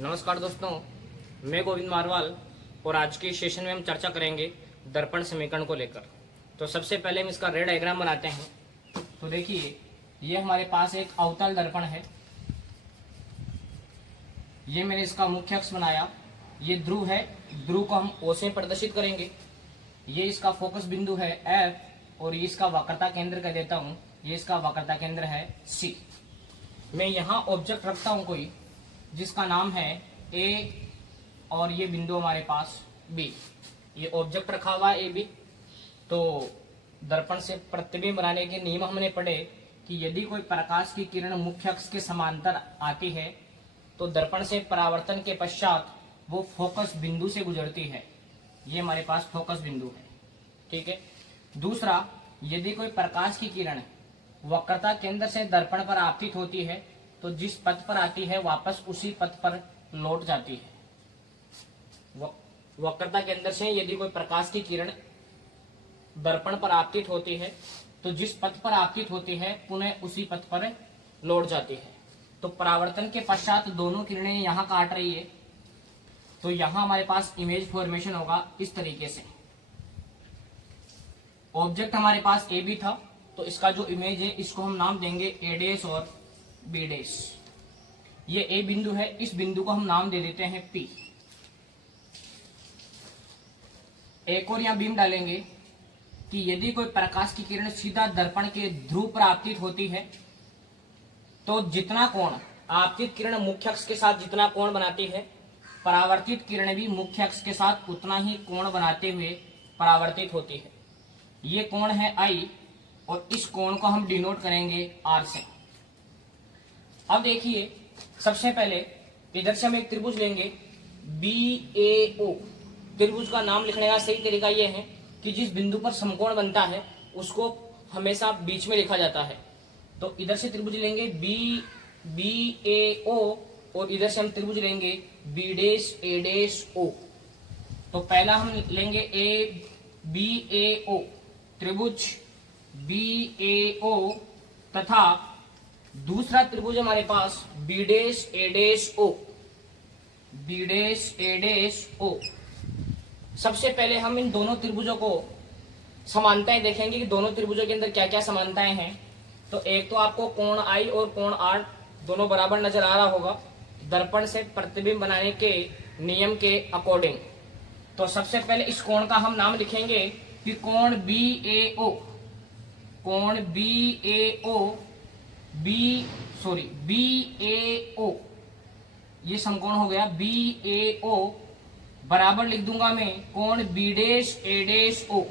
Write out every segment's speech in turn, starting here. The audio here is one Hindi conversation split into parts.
नमस्कार दोस्तों, मैं गोविंद मारवाल और आज के सेशन में हम चर्चा करेंगे दर्पण समीकरण को लेकर। तो सबसे पहले हम इसका रे डायग्राम बनाते हैं। तो देखिए, ये हमारे पास एक अवतल दर्पण है। ये मैंने इसका मुख्य अक्ष बनाया। ये ध्रुव है, ध्रुव को हम O से प्रदर्शित करेंगे। ये इसका फोकस बिंदु है F और ये इसका वक्रता केंद्र कह देता हूँ। ये इसका वक्रता केंद्र है C। मैं यहाँ ऑब्जेक्ट रखता हूँ कोई जिसका नाम है A और ये बिंदु हमारे पास B। ये ऑब्जेक्ट रखा हुआ है AB। तो दर्पण से प्रतिबिंब बनाने के नियम हमने पढ़े कि यदि कोई प्रकाश की किरण मुख्य अक्ष के समांतर आती है तो दर्पण से परावर्तन के पश्चात वो फोकस बिंदु से गुजरती है। ये हमारे पास फोकस बिंदु है, ठीक है। दूसरा, यदि कोई प्रकाश की किरण वक्रता केंद्र से दर्पण पर आपतित होती है तो जिस पथ पर आती है वापस उसी पथ पर लौट जाती है। वक्रता केंद्र से यदि कोई प्रकाश की किरण दर्पण पर आपतित होती है तो जिस पथ पर आपतित होती है पुनः उसी पथ पर लौट जाती है। तो परावर्तन के पश्चात दोनों किरणें यहाँ काट रही है, तो यहाँ हमारे पास इमेज फॉर्मेशन होगा इस तरीके से। ऑब्जेक्ट हमारे पास ए बी था, तो इसका जो इमेज है इसको हम नाम देंगे ए डैश और बी डैश। ये ए बिंदु है, इस बिंदु को हम नाम दे देते हैं पी। एक और यहां बीम डालेंगे कि यदि कोई प्रकाश की किरण सीधा दर्पण के ध्रुव पर आपतित होती है तो जितना कोण आपतित किरण मुख्य अक्ष के साथ जितना कोण बनाती है, परावर्तित किरण भी मुख्य अक्ष के साथ उतना ही कोण बनाते हुए परावर्तित होती है। ये कोण है I और इस कोण को हम डिनोट करेंगे R से। अब देखिए, सबसे पहले इधर से हम एक त्रिभुज लेंगे BAO। त्रिभुज का नाम लिखने का सही तरीका यह है कि जिस बिंदु पर समकोण बनता है उसको हमेशा बीच में लिखा जाता है। तो इधर से त्रिभुज लेंगे BAO और इधर से हम त्रिभुज लेंगे BAO। तो पहला हम लेंगे BAO, त्रिभुज BAO, तथा दूसरा त्रिभुज हमारे पास BAO। सबसे पहले हम इन दोनों त्रिभुजों को समानताएं देखेंगे कि दोनों त्रिभुजों के अंदर क्या क्या समानताएं हैं। तो एक तो आपको कोण I और कोण R दोनों बराबर नजर आ रहा होगा दर्पण से प्रतिबिंब बनाने के नियम के अकॉर्डिंग। तो सबसे पहले इस कोण का हम नाम लिखेंगे कि कोण BAO। कोण BAO, ये समकोण हो गया BAO। बराबर लिख दूंगा मैं कोण BAO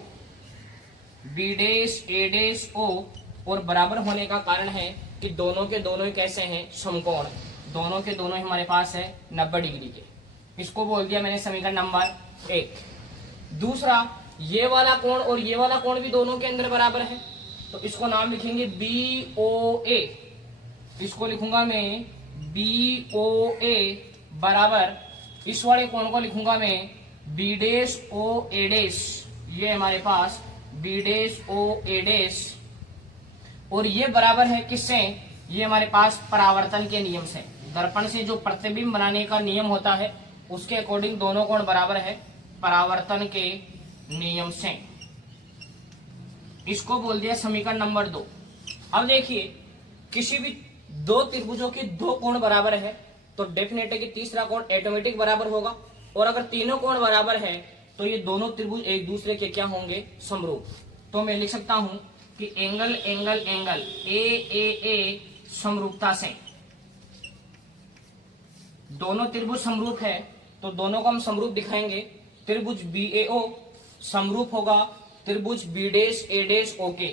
और बराबर होने का कारण है कि दोनों के दोनों ही कैसे हैं, समकोण। दोनों के दोनों हमारे पास है 90 डिग्री के। इसको बोल दिया मैंने समीकरण नंबर 1। दूसरा, ये वाला कोण और ये वाला कोण भी दोनों के अंदर बराबर है, तो इसको नाम लिखेंगे BOA। इसको लिखूंगा मैं BOA बराबर इस वाले कोण को लिखूंगा मैं BOA। ये हमारे पास BOA और ये बराबर है किससे, ये हमारे पास परावर्तन के नियम से। दर्पण से जो प्रतिबिंब बनाने का नियम होता है उसके अकॉर्डिंग दोनों कोण बराबर है परावर्तन के नियम से। इसको बोल दिया समीकरण नंबर 2। अब देखिए, किसी भी दो त्रिभुजों के दो कोण बराबर है तो डेफिनेट है कि तीसरा कोण ऑटोमेटिक बराबर होगा, और अगर तीनों कोण बराबर है तो ये दोनों त्रिभुज एक दूसरे के क्या होंगे, समरूप। तो मैं लिख सकता हूं कि एंगल AAA समरूपता से दोनों त्रिभुज समरूप है तो दोनों को हम समरूप दिखाएंगे। त्रिभुज BAO समरूप होगा त्रिभुज BAO के।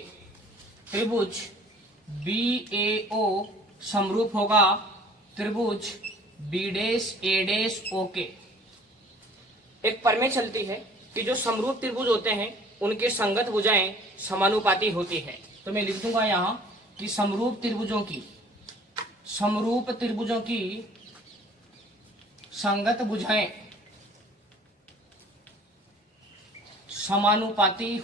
त्रिभुज BAO समरूप होगा त्रिभुज BAO के। एक प्रमेय चलती है कि जो समरूप त्रिभुज होते हैं उनके संगत भुजाएं समानुपाती होती है। तो मैं लिख दूंगा यहां कि समरूप त्रिभुजों की संगत भुजाएं समानुपाती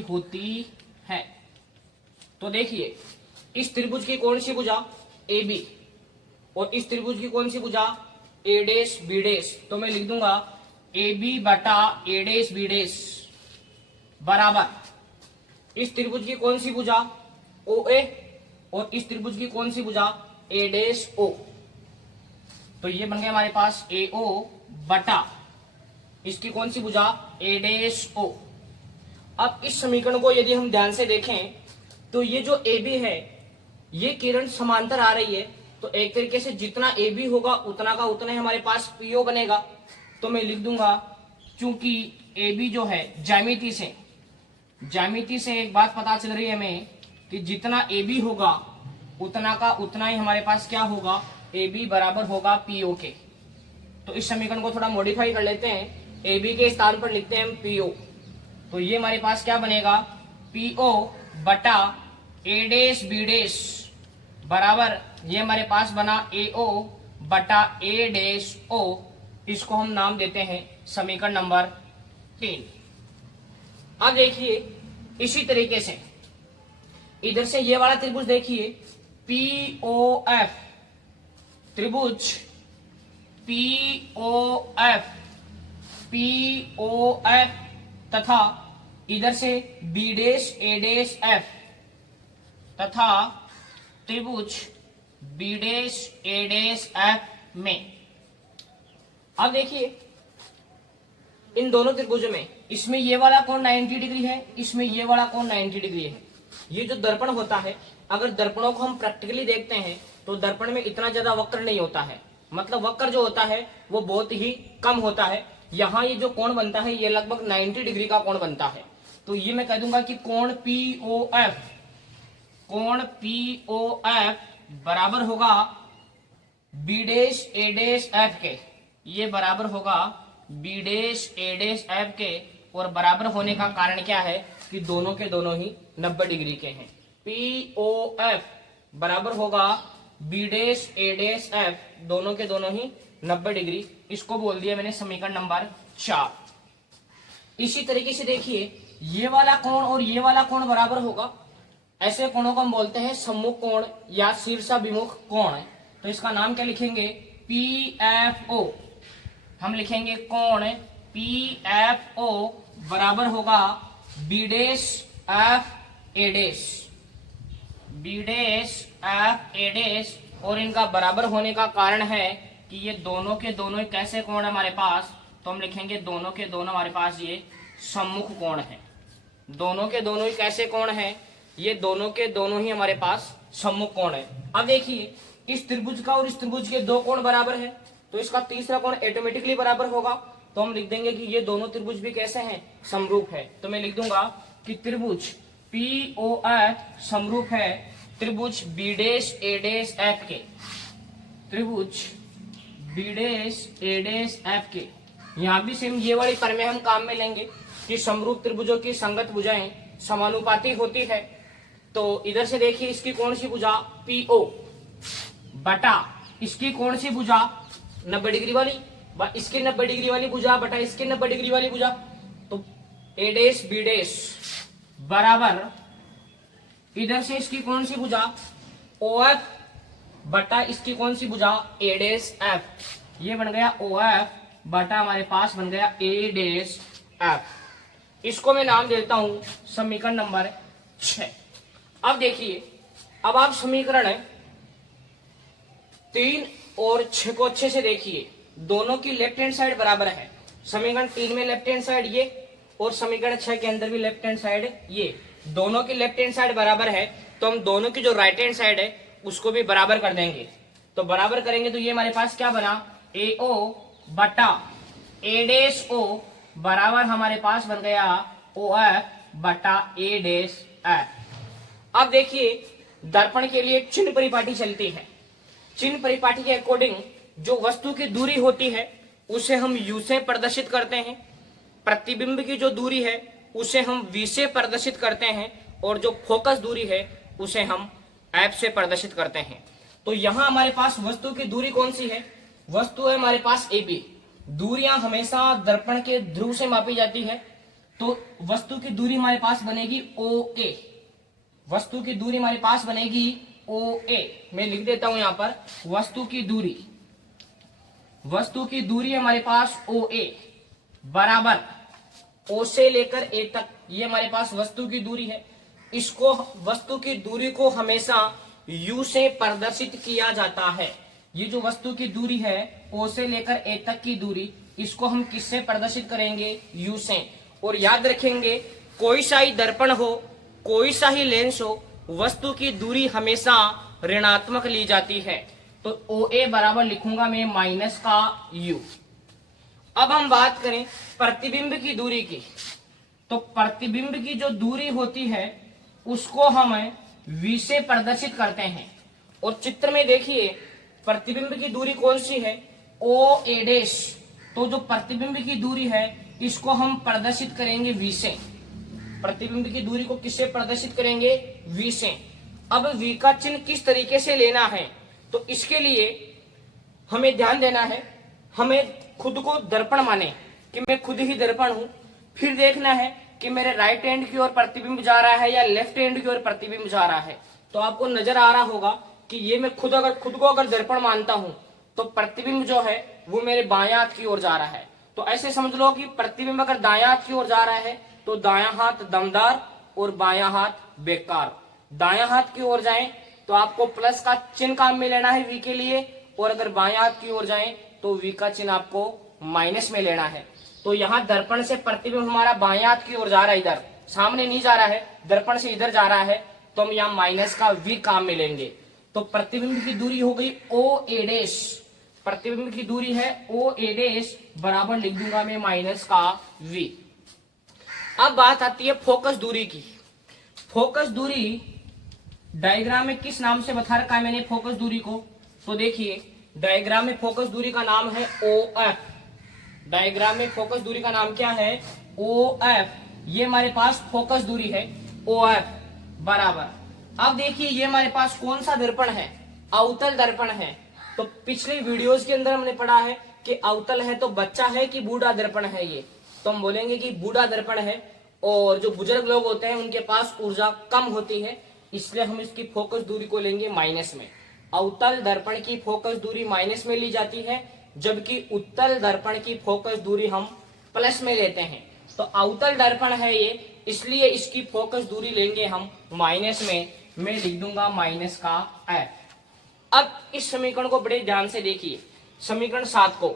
होती है। तो देखिए, इस त्रिभुज की कौन सी भुजा, ए बी, और इस त्रिभुज की कौन सी भुजा, ए डैश बी डैश। तो मैं लिख दूंगा ए बी बटा ए डैश बी डैश बराबर इस त्रिभुज की कौन सी भुजा, ओ ए, और इस त्रिभुज की कौन सी भुजा, ए डैश ओ। तो ये बन गया हमारे पास ए ओ बटा इसकी कौन सी भुजा, ए डैश ओ। अब इस समीकरण को यदि हम ध्यान से देखें तो ये जो ए बी है ये किरण समांतर आ रही है, तो एक तरीके से जितना ए बी होगा उतना का उतना ही हमारे पास पीओ बनेगा। तो मैं लिख दूंगा क्योंकि ए बी जो है ज्यामिति से एक बात पता चल रही है हमें कि जितना ए बी होगा उतना का उतना ही हमारे पास क्या होगा, ए बी बराबर होगा पीओ के। तो इस समीकरण को थोड़ा मॉडिफाई कर लेते हैं, ए बी के स्थान पर लिखते हैं हम पीओ। तो ये हमारे पास क्या बनेगा, पीओ बटा ए डैश बी डैश बराबर ये हमारे पास बना ए ओ बटा ए डैश ओ। इसको हम नाम देते हैं समीकरण नंबर 3। अब देखिए इसी तरीके से इधर से ये वाला त्रिभुज देखिए, पी ओ एफ, त्रिभुज पी ओ एफ तथा इधर से बी डैश ए डैश एफ तथा त्रिभुज बी डैश ए डैश एफ में। अब देखिए इन दोनों त्रिभुजों में इसमें ये वाला कोण 90 डिग्री है, इसमें ये वाला कोण 90 डिग्री है। ये जो दर्पण होता है, अगर दर्पणों को हम प्रैक्टिकली देखते हैं तो दर्पण में इतना ज्यादा वक्र नहीं होता है, मतलब वक्र जो होता है वो बहुत ही कम होता है। यहाँ ये जो कोण बनता है ये लगभग 90 डिग्री का कोण बनता है। तो ये मैं कह दूंगा कि कोण पी ओ एफ बराबर होगा बी डैश ए डैश एफ के, ये बराबर होगा बी डैश ए डैश एफ के। और बराबर होने का कारण क्या है कि दोनों के दोनों ही 90 डिग्री के हैं। पी ओ एफ बराबर होगा बी डैश ए डैश एफ, दोनों के दोनों ही 90 डिग्री। इसको बोल दिया मैंने समीकरण नंबर 4। इसी तरीके से देखिए ये वाला कोण और ये वाला कोण बराबर होगा, ऐसे कोणों को हम बोलते हैं सम्मुख कोण या शीर्षाभिमुख कोण। तो इसका नाम क्या लिखेंगे, पी एफ ओ। हम लिखेंगे कोण पी एफ ओ बराबर होगा B dash F A dash, B dash F A dash. और इनका बराबर होने का कारण है कि ये दोनों के दोनों कैसे कोण है हमारे पास, तो हम लिखेंगे दोनों के दोनों हमारे पास ये सम्मुख कोण है। दोनों के दोनों ही कैसे कोण है, ये दोनों के दोनों ही हमारे पास सम्मुख कोण है। अब देखिए इस त्रिभुज का और इस त्रिभुज के दो कोण बराबर है, तो इसका तीसरा कोण ऑटोमेटिकली बराबर होगा। तो हम लिख देंगे कि ये दोनों त्रिभुज भी कैसे हैं, समरूप है। तो मैं लिख दूंगा कि त्रिभुज पी ओ एफ समरूप है त्रिभुज बी डैश ए डैश एफ के, त्रिभुज बी डैश ए डैश एफ के। यहाँ भी सेम ये वाली प्रमेय हम काम में लेंगे कि समरूप त्रिभुजों की संगत भुजाएं समानुपाती होती है। तो इधर से देखिए इसकी कौन सी भुजा पीओ बटा इसकी कौन सी भुजा 90 डिग्री वाली, इसकी 90 डिग्री वाली भुजा बटा इसकी 90 डिग्री वाली भुजा। तो ए डैश बी डैश बराबर इधर से इसकी कौन सी भुजा ओ एफ बटा इसकी कौन सी भुजा ए डैश एफ। ये बन गया ओ एफ बटा हमारे पास बन गया ए डैश एफ। इसको मैं नाम देता हूं समीकरण नंबर 6। अब देखिए, अब आप समीकरण 3 और 6 को अच्छे से देखिए, दोनों की लेफ्ट हैंड साइड बराबर है। समीकरण 3 में लेफ्ट हैंड साइड ये और समीकरण 6 के अंदर भी लेफ्ट हैंड साइड ये, दोनों की लेफ्ट हैंड साइड बराबर है। तो हम दोनों की जो राइट हैंड साइड है उसको भी बराबर कर देंगे। तो बराबर करेंगे तो ये हमारे पास क्या बना, ए ओ बटा ए डैश ओ बराबर हमारे पास बन गया ओ एफ बटा ए डैश एफ। अब देखिए दर्पण के लिए एक चिन्ह परिपाटी चलती है। चिन्ह परिपाटी के अकॉर्डिंग जो वस्तु की दूरी होती है उसे हम यू से प्रदर्शित करते हैं, प्रतिबिंब की जो दूरी है उसे हम वी से प्रदर्शित करते हैं, और जो फोकस दूरी है उसे हम एफ से प्रदर्शित करते हैं। तो यहां हमारे पास वस्तु की दूरी कौन सी है, वस्तु है हमारे पास ए बी। दूरियां हमेशा दर्पण के ध्रुव से मापी जाती है, तो वस्तु की दूरी हमारे पास बनेगी ओ ए। वस्तु की दूरी हमारे पास बनेगी OA। मैं लिख देता हूं यहां पर वस्तु की दूरी हमारे पास OA बराबर O से लेकर A तक, ये हमारे पास वस्तु की दूरी है। इसको वस्तु की दूरी को हमेशा U से प्रदर्शित किया जाता है। ये जो वस्तु की दूरी है O से लेकर A तक की दूरी, इसको हम किससे प्रदर्शित करेंगे? U से। और याद रखेंगे कोई सा ही दर्पण हो, कोई सा ही लेंस हो, वस्तु की दूरी हमेशा ऋणात्मक ली जाती है। तो OA बराबर लिखूंगा मैं माइनस का U। अब हम बात करें प्रतिबिंब की दूरी की, तो प्रतिबिंब की जो दूरी होती है उसको हम V से प्रदर्शित करते हैं। और चित्र में देखिए प्रतिबिंब की दूरी कौन सी है? OA'। तो जो प्रतिबिंब की दूरी है इसको हम प्रदर्शित करेंगे V से। प्रतिबिंब की दूरी को किससे प्रदर्शित करेंगे? V से। अब V का चिन्ह किस तरीके से लेना है, तो इसके लिए हमें ध्यान देना है, हमें खुद को दर्पण माने कि मैं खुद ही दर्पण हूं। फिर देखना है कि मेरे राइट हैंड की ओर प्रतिबिंब जा रहा है या लेफ्ट हैंड की ओर प्रतिबिंब जा रहा है। तो आपको नजर आ रहा होगा कि ये मैं खुद को अगर दर्पण मानता हूं तो प्रतिबिंब जो है वो मेरे बाएं हाथ की ओर जा रहा है। तो ऐसे समझ लो कि प्रतिबिंब अगर दाएं हाथ की ओर जा रहा है तो दायां हाथ दमदार और बायां हाथ बेकार। दायां हाथ की ओर जाएं तो आपको प्लस का चिन्ह काम में लेना है V के लिए, और अगर बायां हाथ की ओर जाएं तो V का चिन्ह आपको माइनस में लेना है। तो यहाँ दर्पण से प्रतिबिंब हमारा बाएं हाथ की ओर जा रहा है, इधर सामने नहीं जा रहा है, दर्पण से इधर जा रहा है, तो हम यहाँ माइनस का V काम में लेंगे। तो प्रतिबिंब की दूरी हो गई OA', प्रतिबिंब की दूरी है OA' बराबर लिख दूंगा मैं माइनस का V। अब बात आती है फोकस दूरी की। फोकस दूरी डायग्राम में किस नाम से बता रखा है मैंने फोकस दूरी को? तो देखिए डायग्राम में फोकस दूरी का नाम है OF। डायग्राम में फोकस दूरी का नाम क्या है? OF। ये हमारे पास फोकस दूरी है OF बराबर। अब देखिए ये हमारे पास कौन सा दर्पण है? अवतल दर्पण है। तो पिछले वीडियोस के अंदर हमने पढ़ा है कि अवतल है तो बच्चा है कि बूढ़ा दर्पण है ये, तो हम बोलेंगे कि बूढ़ा दर्पण है। और जो बुजुर्ग लोग होते हैं उनके पास ऊर्जा कम होती है, इसलिए हम इसकी फोकस दूरी को लेंगे माइनस में। अवतल दर्पण की फोकस दूरी माइनस में ली जाती है, जबकि उत्तल दर्पण की फोकस दूरी हम प्लस में लेते हैं। तो अवतल दर्पण है ये, इसलिए इसकी फोकस दूरी लेंगे हम माइनस में। मैं लिख दूंगा माइनस का F। अब इस समीकरण को बड़े ध्यान से देखिए, समीकरण 7 को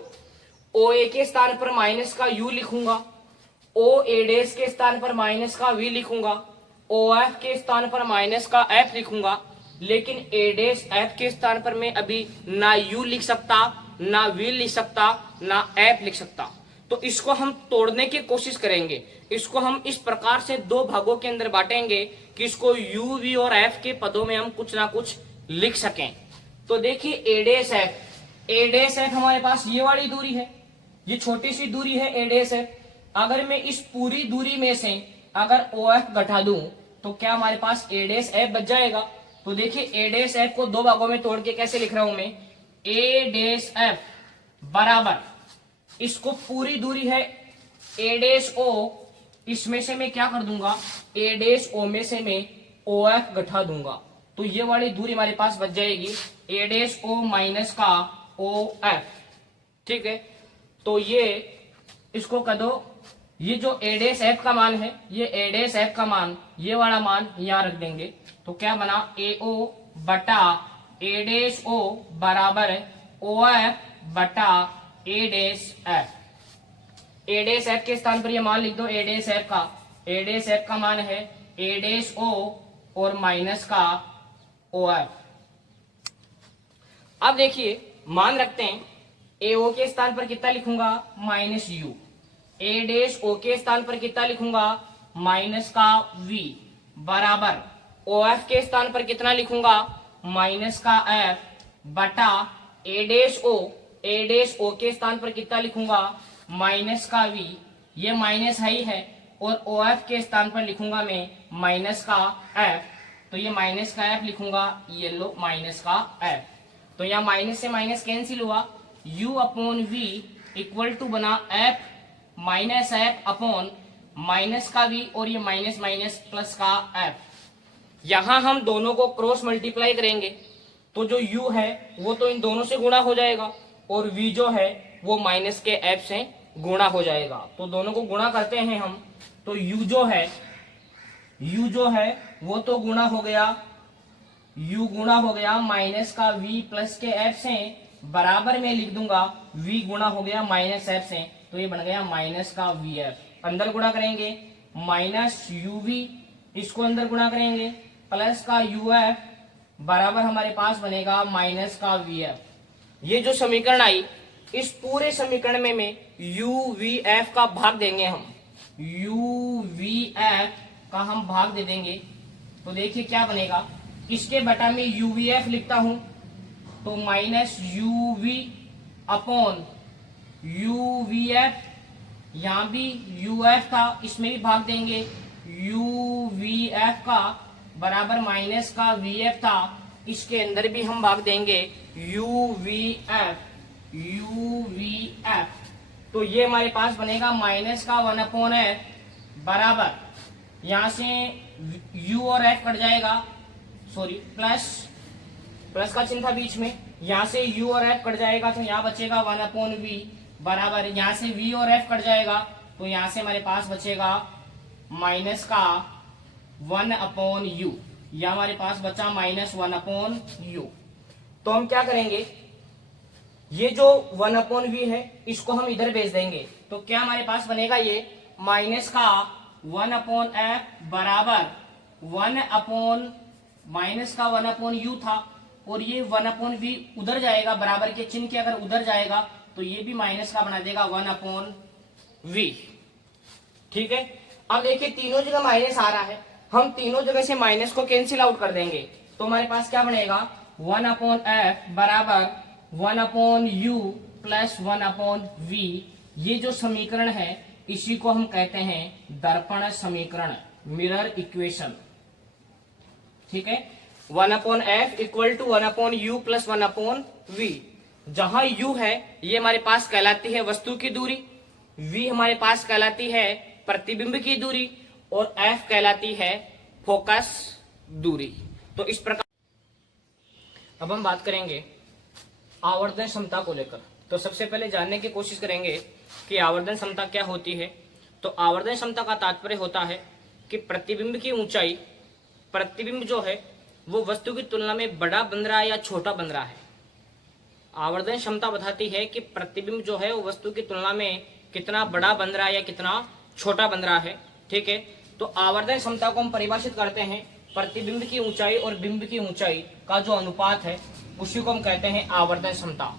OA के स्थान पर माइनस का U लिखूंगा, OA' के स्थान पर माइनस का V लिखूंगा, OF के स्थान पर माइनस का F लिखूंगा। लेकिन A' के स्थान पर मैं अभी ना U लिख सकता, ना V लिख सकता, ना F लिख सकता। तो इसको हम तोड़ने की कोशिश करेंगे। इसको हम इस प्रकार से दो भागों के अंदर बांटेंगे कि इसको U, V और F के पदों में हम कुछ ना कुछ लिख सकें। तो देखिए A' हमारे पास ये वाली दूरी है, ये छोटी सी दूरी है A'। अगर मैं इस पूरी दूरी में से अगर OF घटा दूं तो क्या हमारे पास A' बच जाएगा? तो देखिए A' को दो भागों में तोड़ के कैसे लिख रहा हूं मैं? A' बराबर, इसको पूरी दूरी है A', इसमें से मैं क्या कर दूंगा? A' में से मैं OF घटा दूंगा, तो ये वाली दूरी हमारे पास बच जाएगी A' माइनस का OF। ठीक है, तो ये इसको कर दो, ये जो A' का मान है, ये A' का मान, ये वाला मान यहां रख देंगे। तो क्या बना? AO बटा A' बराबर OF बटा A'। A' के स्थान पर ये मान लिख दो A' का मान है A' और माइनस का OF। अब देखिए मान रखते हैं AO के स्थान पर कितना लिखूंगा? Minus U। A' के स्थान पर कितना लिखूंगा? माइनस का V बराबर OF के स्थान पर कितना लिखूंगा? माइनस का F बटा A' के स्थान पर कितना लिखूंगा? माइनस का V, ये माइनस ही है, और OF के स्थान पर लिखूंगा मैं माइनस का F। तो ये माइनस का F लिखूंगा, ये लो माइनस का F। तो यहाँ माइनस से माइनस कैंसिल हुआ, U upon V equal to बना F minus F upon minus का V, और ये माइनस माइनस प्लस का F। यहां हम दोनों को क्रॉस मल्टीप्लाई करेंगे तो जो u है वो तो इन दोनों से गुणा हो जाएगा और v जो है वो माइनस के f से गुणा हो जाएगा। तो दोनों को गुणा करते हैं हम, तो u जो है वो तो गुणा हो गया, u गुणा हो गया माइनस का v प्लस के f से, बराबर में लिख दूंगा v गुणा हो गया माइनस f से, तो ये बन गया माइनस का vf। अंदर गुणा करेंगे माइनस uv, इसको अंदर गुणा करेंगे प्लस का uf, बराबर हमारे पास बनेगा माइनस का vf। ये जो समीकरण आई, इस पूरे समीकरण में uvf का भाग देंगे हम, uvf का हम भाग दे देंगे। तो देखिए क्या बनेगा, इसके बटा में uvf लिखता हूं तो माइनस uv अपॉन uvf, यहां भी uf था इसमें भी भाग देंगे, uvf का बराबर माइनस का vf था, इसके अंदर भी हम भाग देंगे uvf। तो ये हमारे पास बनेगा माइनस का 1/f बराबर, यहां से u और f कट जाएगा, सॉरी प्लस का चिन्ह था बीच में, यहां से u और f कट जाएगा तो यहाँ बचेगा 1/v बराबर, यहां से v और f कट जाएगा तो यहां से हमारे पास बचेगा माइनस का 1/u, या हमारे पास बचा माइनस 1/u। तो हम क्या करेंगे, ये जो 1/v है इसको हम इधर भेज देंगे, तो क्या हमारे पास बनेगा, ये माइनस का 1/f बराबर 1/u था, और ये 1/v उधर जाएगा, बराबर के चिन्ह के अगर उधर जाएगा तो ये भी माइनस का बना देगा 1/v। ठीक है, अब देखिए तीनों जगह माइनस आ रहा है, हम तीनों जगह से माइनस को कैंसिल आउट कर देंगे, तो हमारे पास क्या बनेगा 1/f बराबर 1/u प्लस 1/v। ये जो समीकरण है इसी को हम कहते हैं दर्पण समीकरण, मिरर इक्वेशन। ठीक है, 1/f equal to 1/u plus 1/v। जहां u है ये हमारे पास कहलाती है वस्तु की दूरी, v हमारे पास कहलाती है प्रतिबिंब की दूरी, और f कहलाती है फोकस दूरी। तो इस प्रकार अब हम बात करेंगे आवर्धन क्षमता को लेकर। तो सबसे पहले जानने की कोशिश करेंगे कि आवर्धन क्षमता क्या होती है। तो आवर्धन क्षमता का तात्पर्य होता है कि प्रतिबिंब की ऊंचाई, प्रतिबिंब जो है वो वस्तु की तुलना में बड़ा बन रहा है या छोटा बन रहा है। आवर्धन क्षमता बताती है कि प्रतिबिंब जो है वो वस्तु की तुलना में कितना बड़ा बन रहा है या कितना छोटा बन रहा है। ठीक है, तो आवर्धन क्षमता को हम परिभाषित करते हैं प्रतिबिंब की ऊंचाई और बिंब की ऊंचाई का जो अनुपात है उसी को हम कहते हैं आवर्धन क्षमता।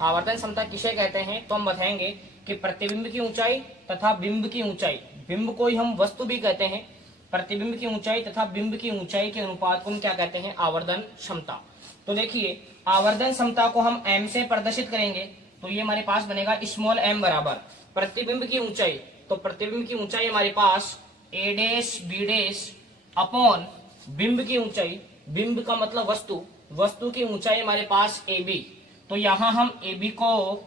आवर्धन क्षमता किसे कहते हैं, तो हम बताएंगे कि प्रतिबिंब की ऊंचाई तथा बिंब की ऊंचाई, बिंब को ही हम वस्तु भी कहते हैं, प्रतिबिंब की ऊंचाई तथा बिंब की ऊंचाई के अनुपात को हम क्या कहते हैं, आवर्धन क्षमता। तो देखिए आवर्धन क्षमता को हम m से प्रदर्शित करेंगे, तो ये हमारे पास बनेगा स्मॉल m बराबर प्रतिबिंब की ऊंचाई, तो प्रतिबिंब की ऊंचाई हमारे पास a dash b dash upon बिंब की ऊंचाई, बिंब का मतलब वस्तु, वस्तु की ऊंचाई हमारे पास ab। तो यहां हम ab को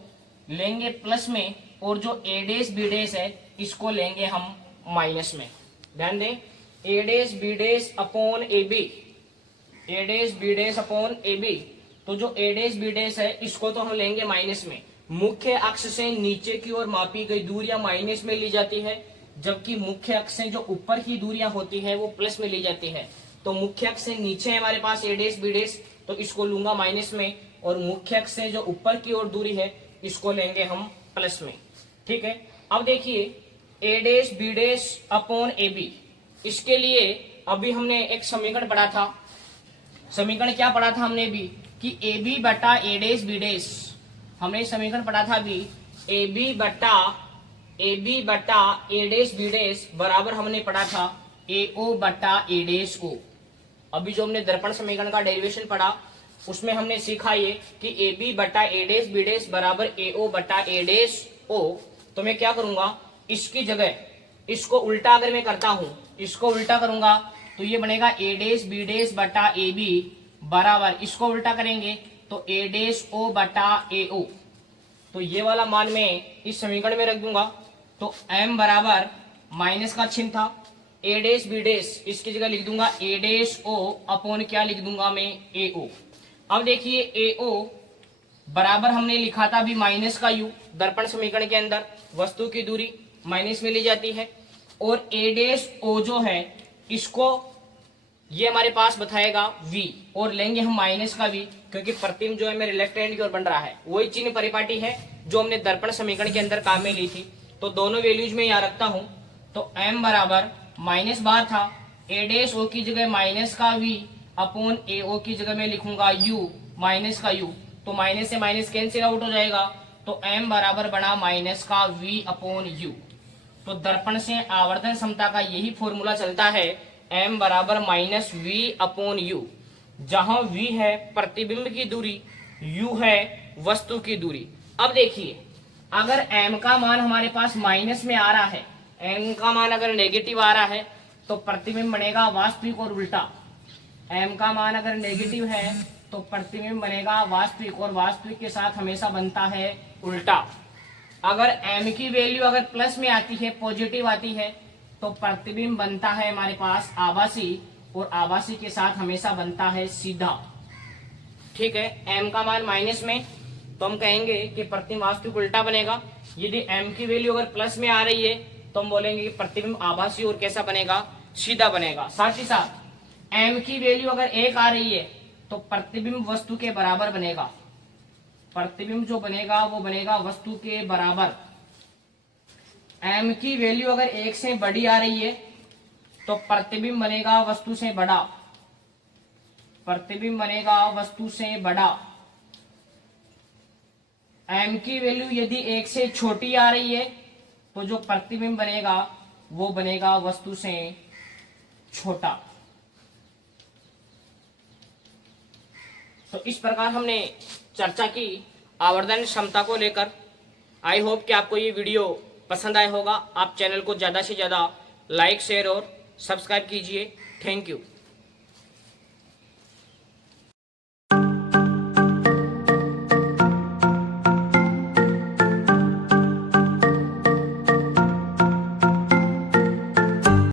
लेंगे प्लस में, और जो a डैश b डैश है इसको लेंगे हम माइनस में। ध्यान दें, a dash b dash upon ab, a dash b dash upon ab। तो जो a डैश b डैश है इसको तो हम लेंगे माइनस में। मुख्य अक्ष से नीचे की ओर मापी गई दूरियां माइनस में ली जाती है, जबकि मुख्य अक्ष से जो ऊपर की दूरियां होती है वो प्लस में ली जाती है। तो मुख्य अक्ष से नीचे है हमारे पास a डैश b डैश, तो इसको लूंगा माइनस में, और मुख्य अक्ष से जो ऊपर की ओर दूरी है इसको लेंगे हम प्लस में। ठीक है, अब देखिए a dash b dash upon ab, इसके लिए अभी हमने एक समीकरण पढ़ा था। समीकरण क्या पढ़ा था हमने भी, कि ab बटा a डैश b डैश, हमने समीकरण पढ़ा था अभी ab बटा a डैश b डैश बराबर हमने पढ़ा था ao बटा a डैश o। अभी जो हमने दर्पण समीकरण का डेरिवेशन पढ़ा उसमें हमने सीखा ये कि ab बटा a डैश b डैश बराबर ao बटा a डैश o। तो मैं क्या करूंगा, इसकी जगह इसको उल्टा अगर मैं करता हूं, इसको उल्टा करूंगा तो ये बनेगा a डैश b डैश बटा ab बराबर, इसको उल्टा करेंगे तो a डैश o बटा ao। तो ये वाला मान मैं इस समीकरण में रख दूंगा, तो m बराबर माइनस का चिन्ह था, ए डैश बी डैश, इसकी जगह लिख दूंगा ए डैश ओ अपॉन क्या लिख दूंगा मैं ए ओ। अब देखिए ए ओ बराबर हमने लिखा था अभी माइनस का यू, दर्पण समीकरण के अंदर वस्तु की दूरी माइनस में ली जाती है, और ए डैश ओ जो है इसको ये हमारे पास बताएगा v, और लेंगे हम माइनस का v, क्योंकि प्रतिबिंब जो है मेरे लेफ्ट हैंड की ओर बन रहा है। वही चिन्ह परिपाटी है जो हमने दर्पण समीकरण के अंदर काम में ली थी, तो दोनों वैल्यूज में यहाँ रखता हूं। तो m बराबर माइनस बार था, ए डैश ओ की जगह माइनस का v अपॉन ए ओ की जगह में लिखूंगा u माइनस का u, तो माइनस से माइनस कैंसिल आउट हो जाएगा, तो m बराबर बना माइनस का v अपॉन u। तो दर्पण से आवर्धन क्षमता का यही फॉर्मूला चलता है, m बराबर माइनस v अपॉन u, जहां v है प्रतिबिंब की दूरी, u है वस्तु की दूरी। अब देखिए अगर m का मान हमारे पास माइनस में आ रहा है, m का मान अगर नेगेटिव आ रहा है तो प्रतिबिंब बनेगा वास्तविक और उल्टा। m का मान अगर नेगेटिव है तो प्रतिबिंब बनेगा वास्तविक, और वास्तविक के साथ हमेशा बनता है उल्टा। अगर m की वैल्यू अगर प्लस में आती है, पॉजिटिव आती है, तो प्रतिबिंब बनता है हमारे पास आभासी, और आभासी के साथ हमेशा बनता है सीधा। ठीक है, m का मान माइनस में तो हम कहेंगे कि प्रतिबिंब वास्तविक उल्टा बनेगा। यदि m की वैल्यू अगर प्लस में आ रही है तो हम बोलेंगे कि प्रतिबिंब आभासी और कैसा बनेगा, सीधा बनेगा। साथ ही साथ m की वैल्यू अगर 1 आ रही है तो प्रतिबिंब वस्तु के बराबर बनेगा। प्रतिबिंब जो बनेगा वो बनेगा वस्तु के बराबर। m की वैल्यू अगर 1 से बड़ी आ रही है तो प्रतिबिंब बनेगा वस्तु से बड़ा। प्रतिबिंब बनेगा वस्तु से बड़ा। m की वैल्यू यदि 1 से छोटी आ रही है तो जो प्रतिबिंब बनेगा वो बनेगा वस्तु से छोटा। तो इस प्रकार हमने चर्चा की आवर्धन क्षमता को लेकर। आई होप कि आपको ये वीडियो पसंद आया होगा। आप चैनल को ज्यादा से ज्यादा लाइक, शेयर और सब्सक्राइब कीजिए। Thank you.